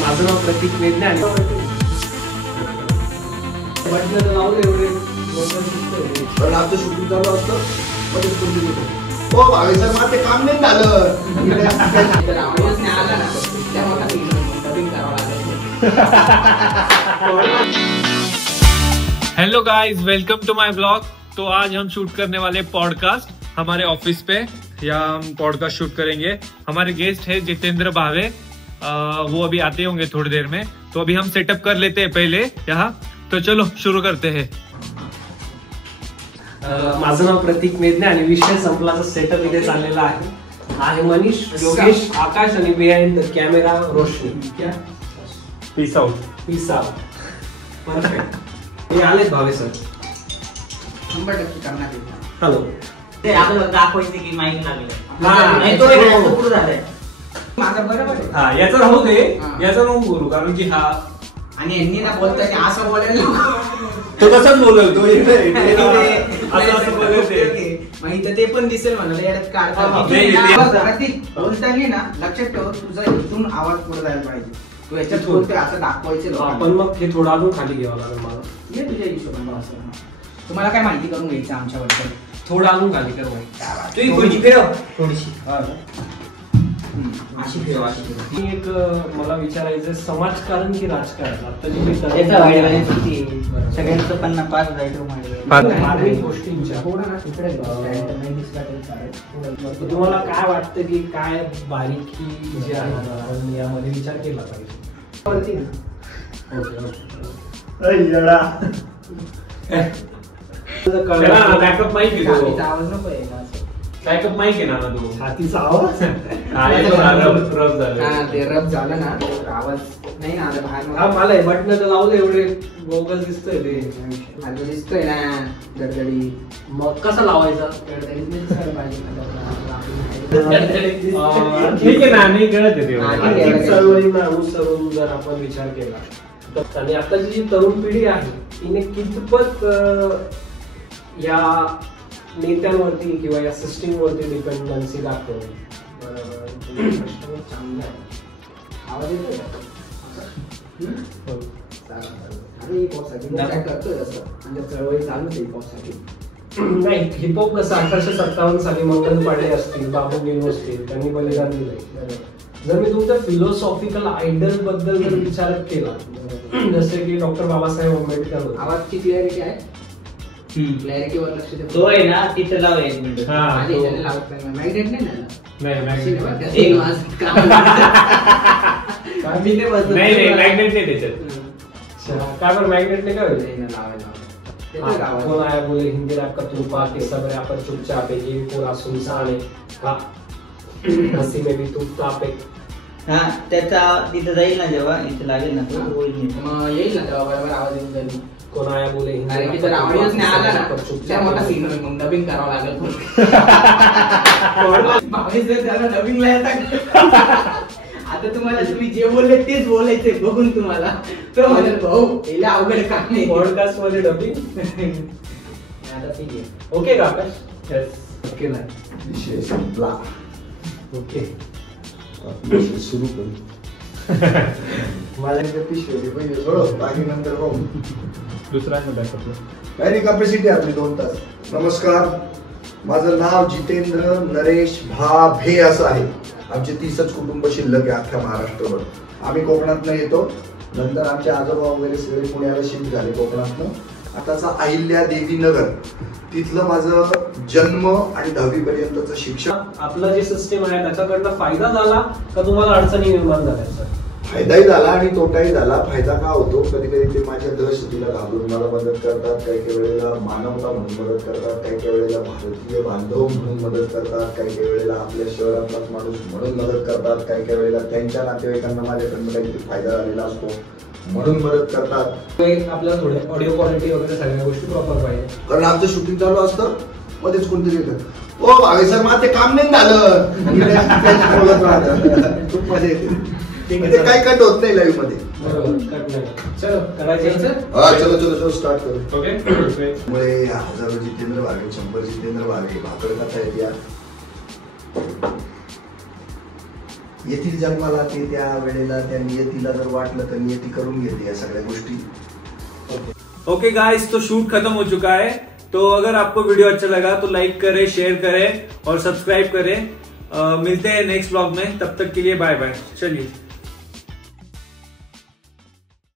माझं नाव प्रतीक वेदने आणि म्हटलं लावलं एवढे आमचं शूटिंग चालू असतं हो भावे सर मला ते काम नाही झालं. Hello guys, welcome to my blog. तो आज हम शूट करने वाले पॉडकास्ट हमारे ऑफिस पे, या हम पॉडकास्ट शूट करेंगे। हमारे गेस्ट है जितेंद्र भावे, वो अभी आते होंगे थोड़ी देर में। तो अभी हम सेटअप कर लेते हैं पहले यहाँ, तो चलो शुरू करते हैं। माझं नाव प्रतीक वेदने आणि विषय संपलाचा सेटअप इथे चाललेला आहे मनीष, योगेश, आकाश आणि बिहाइंड द कॅमेरा रोशनी। क्या पीस आउट परफेक्ट। हे आलेत भावे सर 100% करणार. हॅलो ते आपल्याला दाखवायचे की माईक लागले नाही तो एक सुरू झालाय माझं बरोबर आहे. हा याचा राहू दे, याचा नको बोलू कारण की हा आणि यांनी ना बोलताना असं बोलायला तो तसंच बोलल तो माहिती ते पण दिसेल म्हणाले यात काढता बोलताना ना लक्षात ठेव तुझा इथून आवाज पुढे जायला पाहिजे. तू याच्यात बोलतोय असं दाखवायचं. आपण मग हे थोडं अजून खाली घ्यावं लागेल मला. ये तुझ्या हिशोबाने असं. तुम्हाला काय माहिती करून घ्यायचं आमच्याबद्दल? थोडं अजून खाली कर भाई. तू खुर्ची फिरव थोडीशी अशी फिरव अशी. मी एक मला विचारायचं समाजकारण की राजकारण आता जी याचा वाईट सगळ्यांचं 50 जायचं धार्मिक गोष्टींच्या माहिती. तुम्हाला काय वाटतं की काय बारीकी जी आहे आपण यामध्ये विचार केला पाहिजे? बॅकअप माईक आहे, आवाज नको यायला असं. बॅकअप माईक आहे ना तू छातीचा आवाज ते रब झालं ना आवाज नाही ना आला बाहेर. हा मला बटन तर लावलं एवढे बोगस दिसतोय ते खाली दिसतोय ना गडगडी. मग कसं लावायचा? ठीक आहे ना, नाही कळत आहे ते. चळवळींना अनुसरून जर आपण विचार केला तर आणि आताची जी तरुण पिढी आहे तिने कितपत या नेत्यांवरती किंवा या सिस्टीम वरती डिपेंडन्सी दाखवली? चांगला आहे. आवाज येतोय करतोय असं म्हणजे चळवळी चालूच आहे हिपहॉपसाठी. नाही, हिपहॉप कसं 1857 साली मंगल पांडे असतील, बाबू गिनो असतील, त्यांनी बलिदान दिलंय. जर मी तुमच्या फिलॉसॉफिकल आयडल बद्दल जर विचार केला जसे की डॉक्टर बाबासाहेब आंबेडकर. आवाजची क्लिअरिटी आहे? क्लॅरिटी वर लक्ष दे. तो आहे ना तिथे लाव 1 मिनिट. मॅग्नेट नाही ना? नाही नाही मॅग्नेट नाही त्याच्यात. काय बरं मॅग्नेटने काय होईल? लावायला कौन आया बोले हिंदी रैप का तूफा के सब रैपर चुपचाप है, ये पूरा सुनसान है, हाँ हंसी में भी तू ताप है. हा त्याचा तिथे जाईल ना जेव्हा इथे लागेल ना तो मग येईल ना तेव्हा बरोबर आवाज येऊन जाईल. कोण आया बोले हिंदी अरे जर आवाजच नाही आला ना त्या मोठा सीन होईल. मग डबिंग करावं लागेल. भावेश जर त्याला डबिंगला येतात आता तुम्हाला तुम्ही जे बोलले तेच बोलायचे बघून तुम्हाला तो म्हणेल भाऊ याला अवघड काम नाही. पॉडकास्ट मध्ये डबिंग आता ठीक आहे. ओके का आकाश? यस ओके ना. विषय संपला. ओके सुरू करू. मला पिशवी पहिले सोडव बाकी नंतर बघू. दुसरा बॅकअप काही कॅपॅसिटी आपली 2 तास. नमस्कार, माझं नाव जितेंद्र नरेश भाभे असं आहे. आमचे 30च कुटुंब शिल्लक आहे अख्ख्या महाराष्ट्रभर. आम्ही कोकणातनं येतो. नंतर आमचे आजोबा वगैरे सगळे पुण्याला शिफ्ट झाले कोकणातनं. आताचा अहिल्या देवी नगर तिथलं माझं जन्म आणि 10वी पर्यंतचं शिक्षण. आपलं जे सिस्टीम आहे त्याच्याकडनं फायदा झाला का तुम्हाला अडचणी निर्माण झाल्या? सर फायदाही झाला आणि तोटाही झाला. फायदा का होतो, कधी कधी ते माझ्या दहशतीला घाबरून मला मदत करतात, काही काही वेळेला मानवता म्हणून मदत करतात, काही काही वेळेला भारतीय बांधव म्हणून मदत करतात, काही काही वेळेला आपल्या शहरातलाच माणूस म्हणून मदत करतात, काही काही वेळेला त्यांच्या नातेवाईकांना माझ्याकडनं काहीतरी फायदा झालेला असतो म्हणून मदत करतात. आपल्याला थोडे ऑडिओ क्वालिटी वगैरे सगळ्या गोष्टी प्रॉपर पाहिजे कारण आमचं शूटिंग चालू असतं. मध्येच कोणतरी येतं, ओ भावे सर मला ते काम नाही झालं बोलत राहतं. खूप मजा येते. काय कट होत नाही लाईव्ह मध्ये. चलो करायचं. चलो चलो चलो स्टार्ट करू. ओके. मुळे 1000 जितेंद्र भावे, 100 जितेंद्र भावे, भाकड कथा आहेत या. येथील जन्माला ते त्या वेळेला त्या नियतीला जर वाटलं तर नियती करून घेते या सगळ्या गोष्टी. ओके गाइस, तो शूट खत्म हो चुका है. तो अगर आपको वीडियो अच्छा लगा तो लाइक करें, शेयर करें और सब्सक्राइब करें. मिलते हैं नेक्स्ट ब्लॉग में, तब तक के लिए बाय बाय. चलिए.